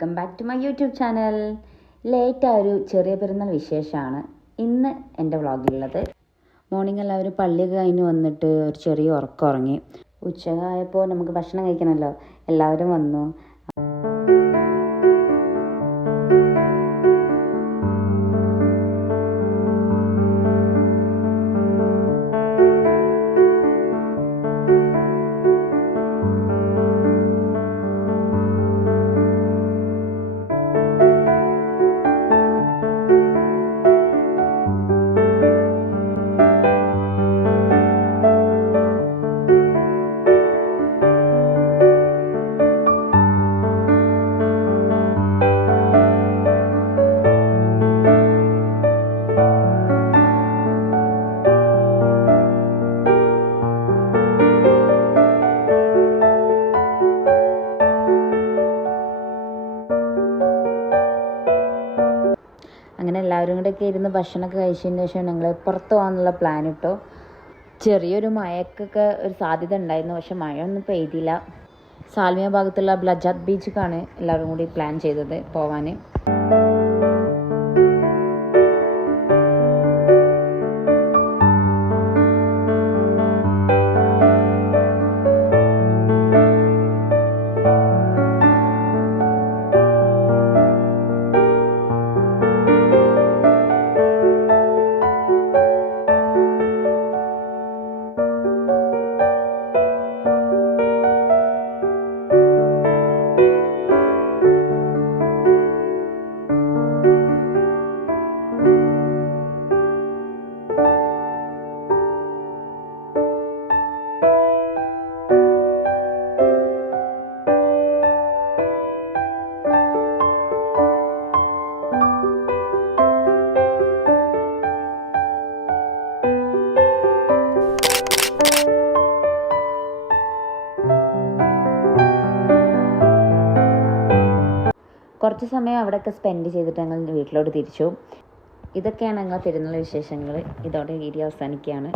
Welcome back to my YouTube channel. ലേറ്റായൊരു ചെറിയ പെരുന്നാൾ വിശേഷമാണ് ഇന്ന് എൻ്റെ വ്ളോഗിലുള്ളത്. മോർണിംഗ് എല്ലാവരും പള്ളിയൊക്കെ കഴിഞ്ഞ് വന്നിട്ട് ഒരു ചെറിയ ഉറക്കം ഉറങ്ങി. ഉച്ചയായപ്പോൾ നമുക്ക് ഭക്ഷണം കഴിക്കണമല്ലോ, എല്ലാവരും വന്നു. അങ്ങനെ എല്ലാവരും കൂടെയൊക്കെ ഇരുന്ന് ഭക്ഷണമൊക്കെ കഴിച്ചതിന് ശേഷം ഞങ്ങൾ പുറത്ത് പോകാനുള്ള പ്ലാൻ ഇട്ടു. ചെറിയൊരു മഴക്കൊക്കെ ഒരു സാധ്യത ഉണ്ടായിരുന്നു, പക്ഷെ മഴയൊന്നും പെയ്തില്ല. സാൽമിയ ഭാഗത്തുള്ള ബ്ലജാത്ത് ബീച്ചിലേക്കാണ് എല്ലാവരും കൂടി പ്ലാൻ ചെയ്തത് പോവാൻ. കുറച്ച് സമയം അവിടെയൊക്കെ സ്പെൻഡ് ചെയ്തിട്ട് ഞങ്ങൾ വീട്ടിലോട്ട് തിരിച്ചു. ഇതൊക്കെയാണ് ഞങ്ങൾ പെരുന്നാൾ വിശേഷങ്ങൾ. ഇതോടെ വീഡിയോ അവസാനിക്കുകയാണ്.